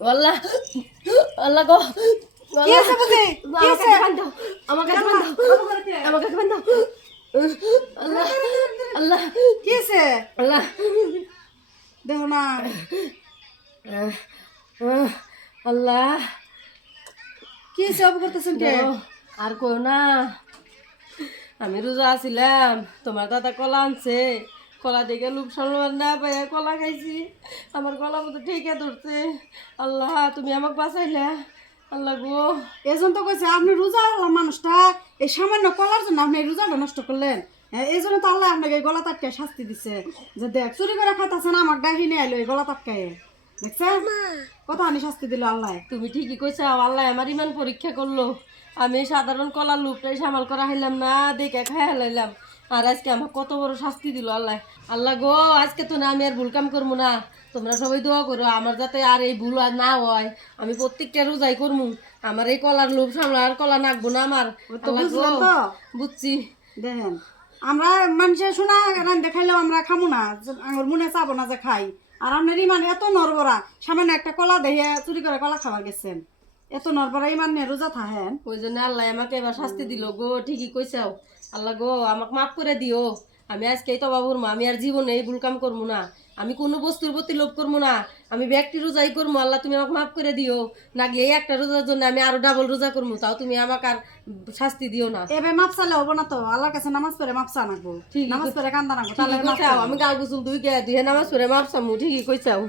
আল্লাহ আল্লাহ গো কি আছে বুঝি কি আছে আমাকে বান্ধ আল্লাহ আল্লাহ কি আছে আল্লাহ দেখো না আল্লাহ কি আছে অব করতেছেন কে আর কো না আমি রোজা আছিলাম তোমার দাদা কলা আনছে কলা দেখে লোভ সামলাবার না পাইয়া কলা খাইছি আমার গলা মতো ঠিকই ধরছে আল্লাহ তুমি আমাকে বাঁচাইলা আল্লাহ গো এজন তো কইছে আপনি রোজা মানুষটা এই সামান্য কলার জন্য আপনি এই রোজাটা নষ্ট করলেন এই জন্য তো আল্লাহ আপনাকে গলা তাটকায় শাস্তি দিছে যে দেখ চুরি করে খাইতেছেন আমার ডাকি নিয়ে আইলো এই গলা তাটকায় দেখছেন কত আনি শাস্তি দিল আল্লাহ তুমি ঠিকই কইছো আল্লাহ আমার ইমান পরীক্ষা করলো আমি সাধারণ কলার লোকটাই সামাল করা হইলাম না দেখে খাই হালাইলাম আর আজকে আমার কত বড় শাস্তি দিল আল্লাহ আল্লাহ গো আজকে তো না আমি আর ভুল কাম করবো না তোমরা সবাই দোয়া করো আমার যাতে আর এই ভুল আর না হয় আমি প্রত্যেকটা রোজাই করবো আমার এই কলার লোভ সামলা আর কলা নাকবো না আমার বুঝলেন তো বুঝছি দেখেন আমরা মানুষের শোনা রান দেখাইলেও আমরা খামো না আমার মনে চাবো না যে খাই আর আপনার ইমান এত নরবরা সামান্য একটা কলা দেখে চুরি করে কলা খাবার গেছেন এত নরবরা ইমান নিয়ে রোজা থাকেন ওই জন্য আল্লাহ আমাকে এবার শাস্তি দিল গো ঠিকই কইসাও আল্লাহ গো আমাকে মাফ করে দিও আমি আজকে এই তবা করবো আমি আর জীবনে এই ভুল কাম করবো না আমি কোনো বস্তুর প্রতি লোভ করবো না আমি ব্যক্তি রোজাই করবো আল্লাহ তুমি আমাকে মাফ করে দিও নাকি এই একটা রোজার জন্য আমি আরো ডাবল রোজা করবো তাও তুমি আমাকে আর শাস্তি দিও না এবার মাপ চালে হবো না তো আল্লাহর কাছে নামাজ পড়ে মাপ চা নাকবো নামাজ পড়ে কান্দা নাকবো তাহলে আমি গাল গুসুল দুই কে দিয়ে নামাজ পড়ে মাপ চামু ঠিকই কইসাও